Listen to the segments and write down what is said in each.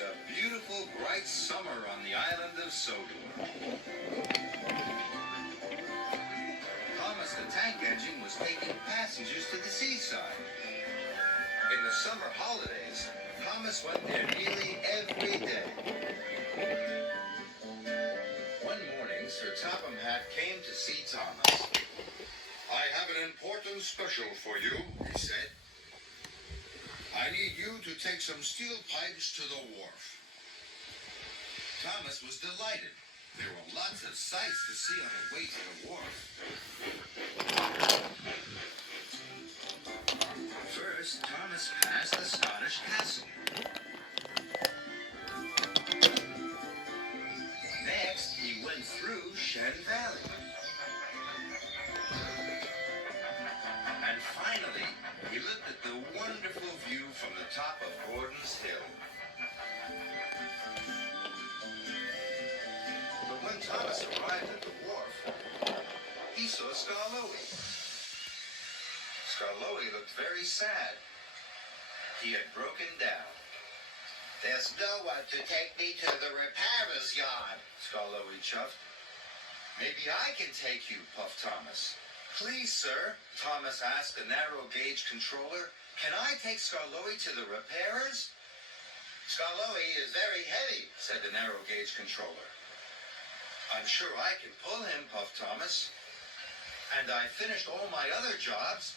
a beautiful, bright summer on the island of Sodor. Thomas the Tank Engine was taking passengers to the seaside. In the summer holidays, Thomas went there nearly every day. One morning, Sir Topham Hatt came to see Thomas. "I have an important special for you," he said. "I need you to take some steel pipes to the wharf." Thomas was delighted. There were lots of sights to see on the way to the wharf. First, Thomas passed the Scottish castle. Next, he went through Shen Valley. And finally, he looked at the wonderful view from the top of Gordon's Hill. But when Thomas arrived at the wharf, he saw Skarloey. Skarloey looked very sad. He had broken down. "There's no one to take me to the repairer's yard," Skarloey chuffed. "Maybe I can take you," puffed Thomas. "Please, sir," Thomas asked the narrow gauge controller, "can I take Skarloey to the repairers?" "Skarloey is very heavy," said the narrow gauge controller. "I'm sure I can pull him," puffed Thomas. "And I finished all my other jobs."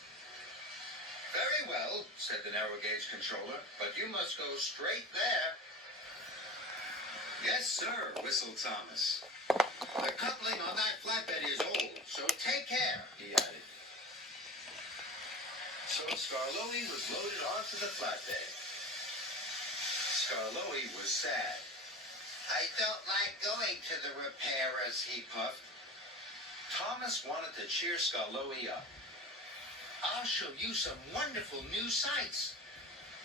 "Very well," said the narrow gauge controller, "but you must go straight there." "Yes, sir," whistled Thomas. "The coupling on that flatbed is old, so take care," he added. So Skarloey was loaded onto the flatbed. Skarloey was sad. "I don't like going to the repairers," he puffed. Thomas wanted to cheer Skarloey up. "I'll show you some wonderful new sights.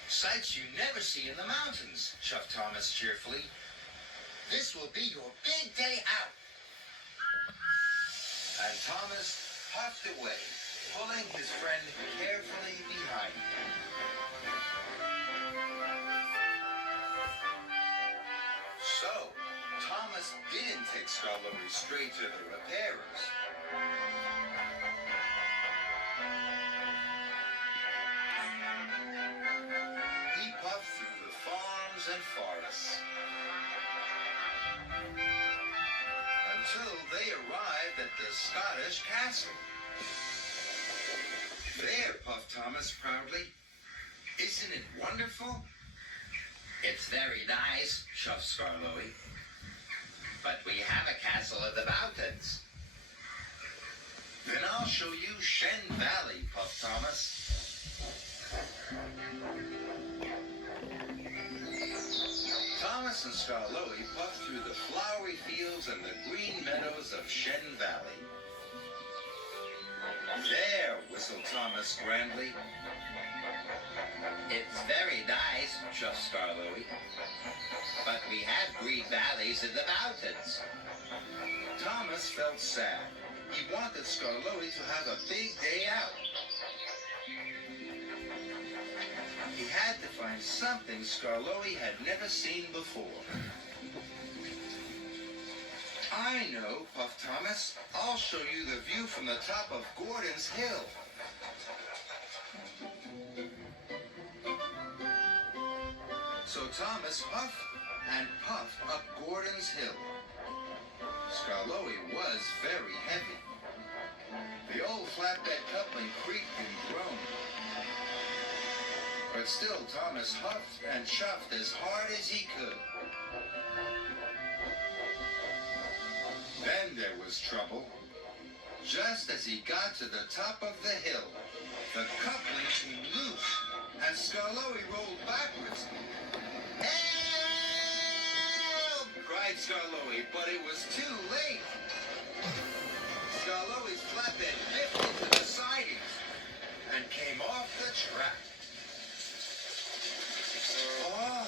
Sights you never see in the mountains," chuffed Thomas cheerfully. "This will be your big day out." And Thomas puffed away, pulling his friend carefully behind him. So, Thomas didn't take Skarloey straight to the repairers. He puffed through the farms and forests until they arrived at the Scottish castle. "There," puffed Thomas proudly. "Isn't it wonderful?" "It's very nice," chuffed Skarloey. "But we have a castle in the mountains." "Then I'll show you Shen Valley," puffed Thomas. Thomas and Skarloey puffed through the flowery fields and the green meadows of Shen Valley. "There," whistled Thomas grandly. "It's very nice," chuffed Skarloey. "But we have green valleys in the mountains." Thomas felt sad. He wanted Skarloey to have a big day out. He had to find something Skarloey had never seen before. "I know," puffed Thomas. "I'll show you the view from the top of Gordon's Hill." So Thomas puffed and puffed up Gordon's Hill. Skarloey was very heavy. The old flatbed coupling creaked and groaned. But still Thomas huffed and chuffed as hard as he could. Then there was trouble. Just as he got to the top of the hill, the coupling came loose, and Skarloey rolled backwards. "Help!" cried Skarloey, but it was too late. Skarloey's flatbed biffed into the sidings and came off the track. Oh.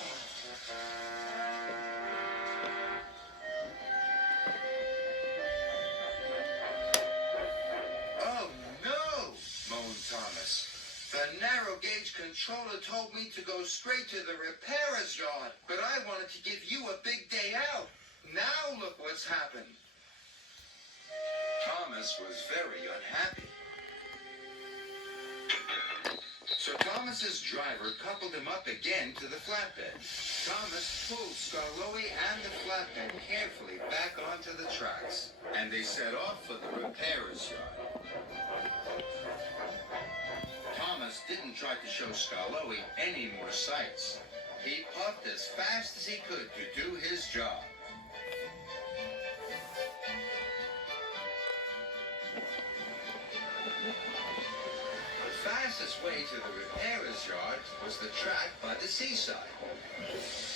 "Oh no," moaned Thomas. "The narrow gauge stage controller told me to go straight to the repairer's yard, but I wanted to give you a big day out. Now look what's happened. Thomas was very unhappy. So Thomas's driver coupled him up again to the flatbed. Thomas pulled Skarloey and the flatbed carefully back onto the tracks, and they set off for the repairer's yard. Thomas didn't try to show Skarloey any more sights. He puffed as fast as he could to do his job. The fastest way to the repairer's yard was the track by the seaside.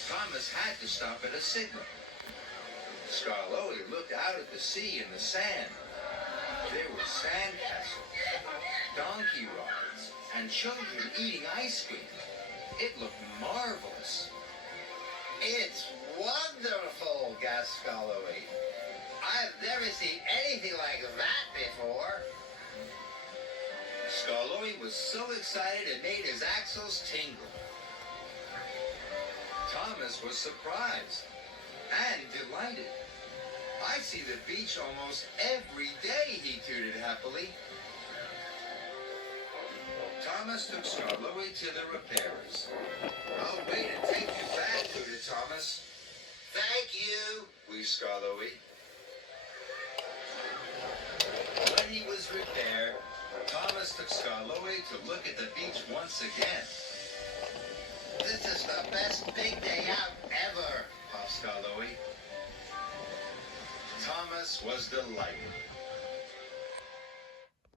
Thomas had to stop at a signal. Skarloey looked out at the sea and the sand. There were sandcastles, donkey rides, and children eating ice cream. It looked marvelous. It's wonderful, gasped Skarloey. I've never seen anything like that before. Skarloey was so excited it made his axles tingle. Thomas was surprised and delighted. I see the beach almost every day, he tooted happily. Thomas took Skarloey to the repairers. I'll wait and take you back, tooted Thomas. Thank you, wheezed Skarloey. When he was repaired, Thomas took Skarloey to look at the beach once again. This is the best big day out ever, puffed Skarloey. Thomas was delighted.